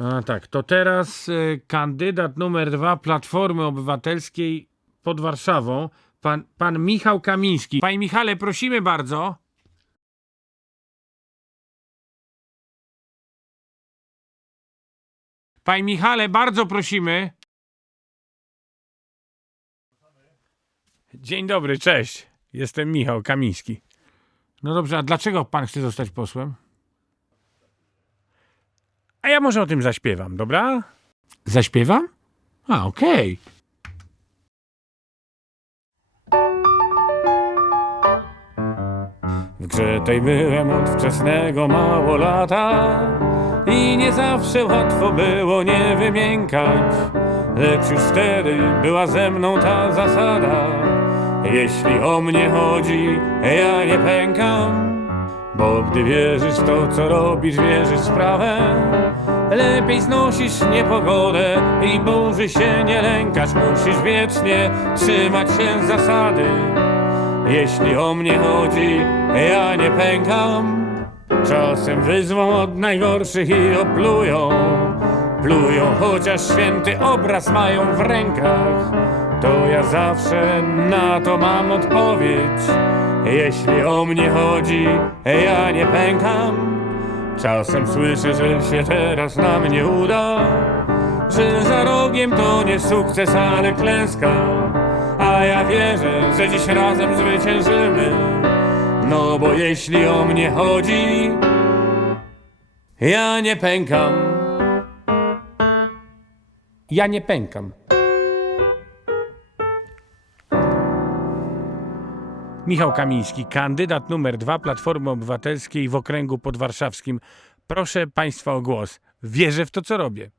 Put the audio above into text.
A tak, to teraz y, kandydat numer dwa Platformy Obywatelskiej pod Warszawą, pan, pan Michał Kamiński. Panie Michale, prosimy bardzo. Panie Michale, bardzo prosimy. Dzień dobry, cześć. Jestem Michał Kamiński. No dobrze, a dlaczego pan chce zostać posłem? A ja może o tym zaśpiewam, dobra? Zaśpiewam? A, okej. W grze tej byłem od wczesnego mało lata i nie zawsze łatwo było nie wymiękać, lecz już wtedy była ze mną ta zasada. Jeśli o mnie chodzi, ja nie pękam, bo gdy wierzysz w to, co robisz, wierzysz w sprawę. Lepiej znosisz niepogodę i burzy się nie lękasz. Musisz wiecznie trzymać się zasady. Jeśli o mnie chodzi, ja nie pękam. Czasem wyzwą od najgorszych i oplują. Plują, chociaż święty obraz mają w rękach. To ja zawsze na to mam odpowiedź. Jeśli o mnie chodzi, ja nie pękam. Czasem słyszę, że się teraz nam nie uda, że za rogiem to nie sukces, ale klęska. A ja wierzę, że dziś razem zwyciężymy. No bo jeśli o mnie chodzi, ja nie pękam. Ja nie pękam. Michał Kamiński, kandydat numer dwa Platformy Obywatelskiej w okręgu podwarszawskim. Proszę Państwa o głos. Wierzę w to, co robię.